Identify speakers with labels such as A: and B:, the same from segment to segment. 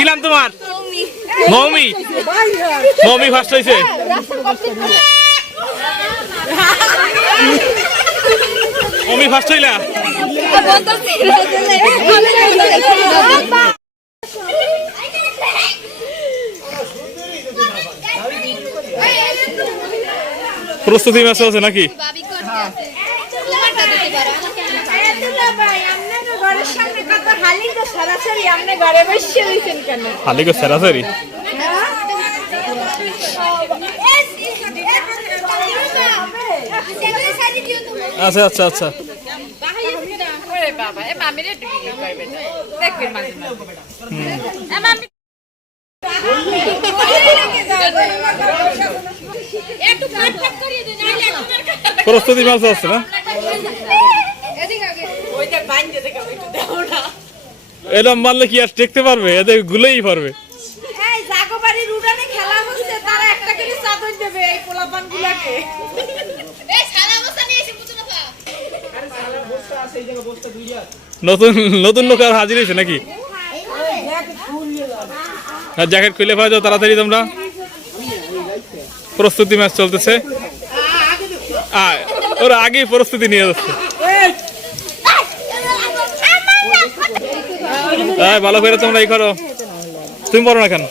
A: কি নাম তোমার? মৌমি। মৌমি? ফার্স্ট হয়েছে মৌমি ফার্স্ট হইলা? প্রস্তুতি ম্যাচ আছে নাকি? গো সেরাসরি আচ্ছা আচ্ছা আচ্ছা। প্রস্তুতি ম্যাচ আছে না? এরম মারলে কি আর টেকতে পারবে? এদের গুলোই পারবে। নতুন নতুন লোক আর হাজির হয়েছে নাকি? আর জ্যাকেট খুলে পাওয়া যাও তাড়াতাড়ি তোমরা। প্রস্তুতি ম্যাচ চলতেছে। আয়, ওরা আগেই প্রস্তুতি নিয়ে যাচ্ছে। ভালো করে তোমরা এই করো। তুমি পড়ো না কেন?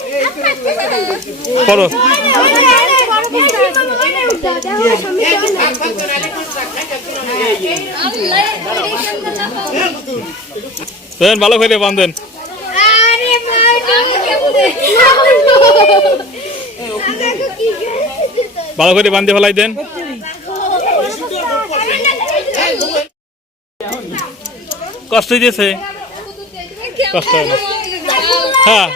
A: পড়ো। ভালো করে বান্ধেন ভালো করে বান্ধে ফেলাই দেন। কষ্ট দিয়েছে। কষ্ট হয় না। হ্যাঁ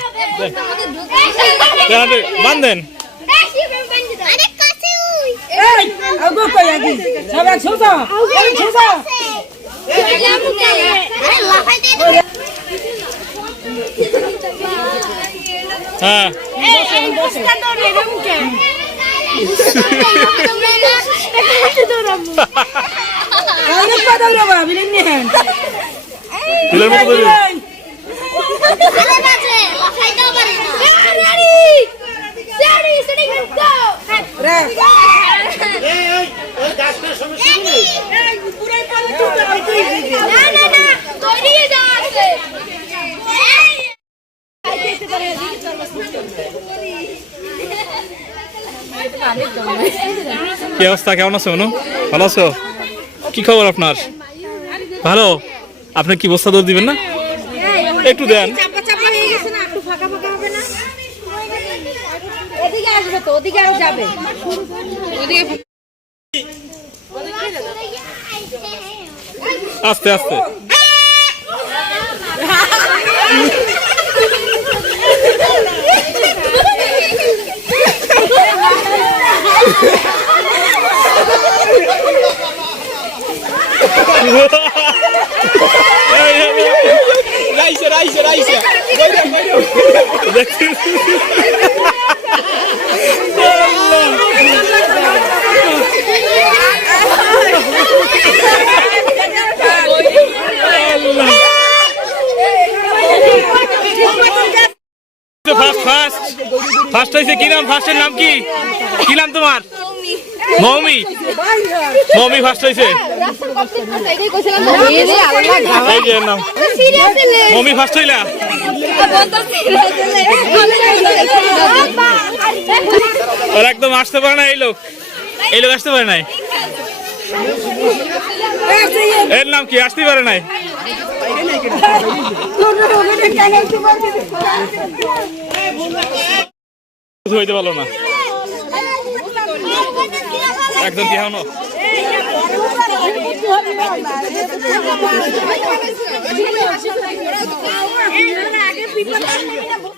A: বান্ধেন হ্যাঁ। কি অবস্থা? কেমন আছো অনু? ভালো আছো? কি খবর আপনার? ভালো? আপনি কি বস্তা দৌড় দিবেন না? একটু দেন।
B: চাপা চাপা হয়ে গেছে না একটু ফাঁকা ফাঁকা হবে না? ওদিকে আসবে তো ওদিকে আরও যাবে। ওদিকে
A: আস্তে আস্তে।
C: রাইসে রাইসে
A: দেখছিস? ফার্স্ট ফার্স্ট ফার্স্ট হয়েছে কি নাম? ফার্স্টের নাম কি? কি নাম তোমার? মৌমি মৌমি ফার্স্ট হয়েছে
D: এই
A: নাম মৌমি ফার্স্ট হইলা ওর একদম আসতে পারে না এই লোক এই লোক আসতে পারে নাই এর নাম কি আসতে পারে নাই হইতে পারল না একদম কি হনো
B: আগে